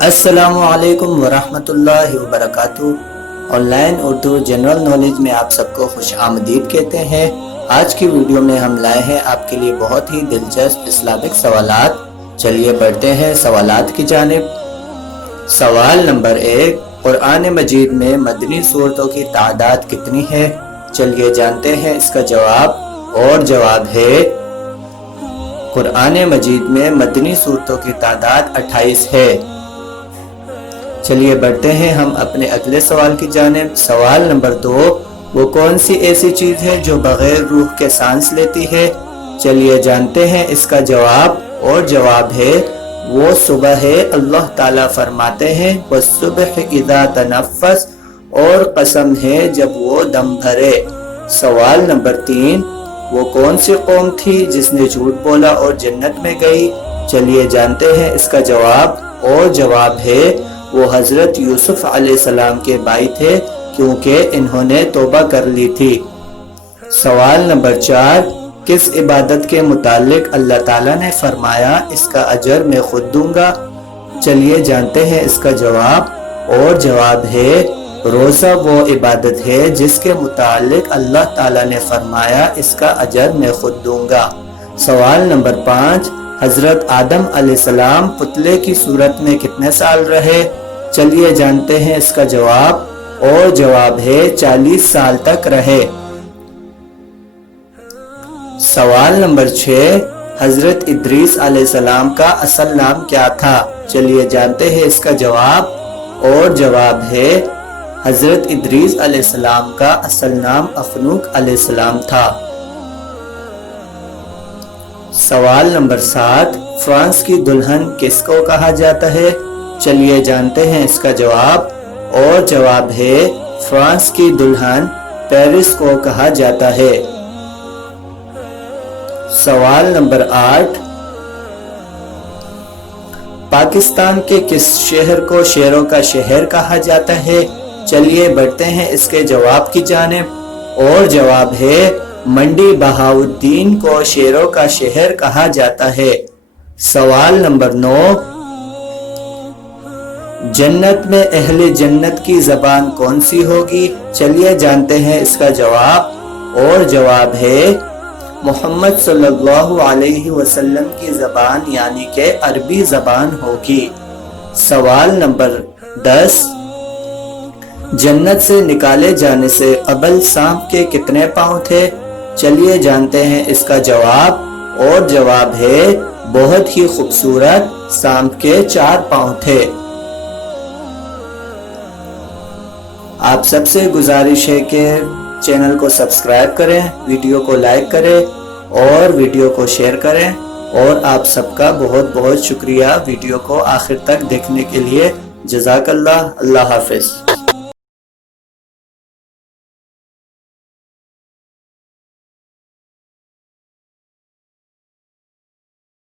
السلام علیکم ورحمۃ اللہ وبرکاتہ۔ On line Urdu general knowledge میں آپ سب کو خوش آمدید کہتے ہیں۔ آج کی ویڈیو میں ہم لائے ہیں آپ کے لیے بہت ہی دلچسپ اسلامک سوالات۔ چلیے بڑھتے ہیں سوالات کی جانب۔ سوال نمبر 1، قرآن مجید میں مدنی سورتوں کی تعداد کتنی ہے؟ چلیے جانتے ہیں اس کا جواب، اور جواب ہے قرآن مجید میں مدنی سورتوں کی تعداد 28 ہے۔ چلیے بڑھتے ہیں ہم اپنے اگلے سوال کی جانب۔ سوال نمبر 2، وہ کون سی ایسی چیز ہے جو بغیر روح کے سانس لیتی ہے؟ چلیے جانتے ہیں اس کا جواب، اور جواب ہے وہ صبح ہے۔ اللہ تعالیٰ فرماتے ہیں وَالصُّبْحِ إِذَا تَنَفَّسَ، اور قسم ہے جب وہ دم بھرے۔ سوال نمبر 3، وہ کون سی قوم تھی جس نے جھوٹ بولا اور جنت میں گئی؟ چلیے جانتے ہیں اس کا جواب، اور جواب ہے وہ حضرت یوسف علیہ السلام کے بھائی تھے، کیونکہ انہوں نے توبہ کر لی تھی۔ سوال نمبر 4، کس عبادت کے متعلق اللہ تعالیٰ نے فرمایا اس کا اجر میں خود دوں گا؟ چلیے جانتے ہیں اس کا جواب، اور جواب ہے روزہ وہ عبادت ہے جس کے متعلق اللہ تعالیٰ نے فرمایا اس کا اجر میں خود دوں گا۔ سوال نمبر 5، حضرت آدم علیہ السلام پتلے کی صورت میں کتنے سال رہے؟ چلیے جانتے ہیں اس کا جواب، اور جواب ہے 40 سال تک رہے۔ سوال نمبر 6، حضرت ادریس علیہ السلام کا اصل نام کیا تھا؟ چلیے جانتے ہیں اس کا جواب، اور جواب ہے حضرت ادریس علیہ السلام کا اصل نام اخنوک علیہ السلام تھا۔ سوال نمبر 7، فرانس کی دلہن کس کو کہا جاتا ہے؟ چلیے جانتے ہیں اس کا جواب، اور جواب ہے فرانس کی دلہن پیرس کو کہا جاتا ہے۔ سوال نمبر 8، پاکستان کے کس شہر کو شیروں کا شہر کہا جاتا ہے؟ چلیے بڑھتے ہیں اس کے جواب کی جانب، اور جواب ہے منڈی بہاؤالدین کو شیروں کا شہر کہا جاتا ہے۔ سوال نمبر 9، جنت میں اہل جنت کی زبان کون سی ہوگی؟ چلیے جانتے ہیں اس کا جواب، اور جواب ہے محمد صلی اللہ علیہ وسلم کی زبان یعنی کہ عربی زبان ہوگی۔ سوال نمبر 10، جنت سے نکالے جانے سے قبل سانپ کے کتنے پاؤں تھے؟ چلیے جانتے ہیں اس کا جواب، اور جواب ہے بہت ہی خوبصورت، سانپ کے 4 پاؤں تھے۔ آپ سب سے گزارش ہے کہ چینل کو سبسکرائب کریں، ویڈیو کو لائک کریں اور ویڈیو کو شیئر کریں، اور آپ سب کا بہت بہت شکریہ ویڈیو کو آخر تک دیکھنے کے لیے۔ جزاک اللہ، اللہ حافظ۔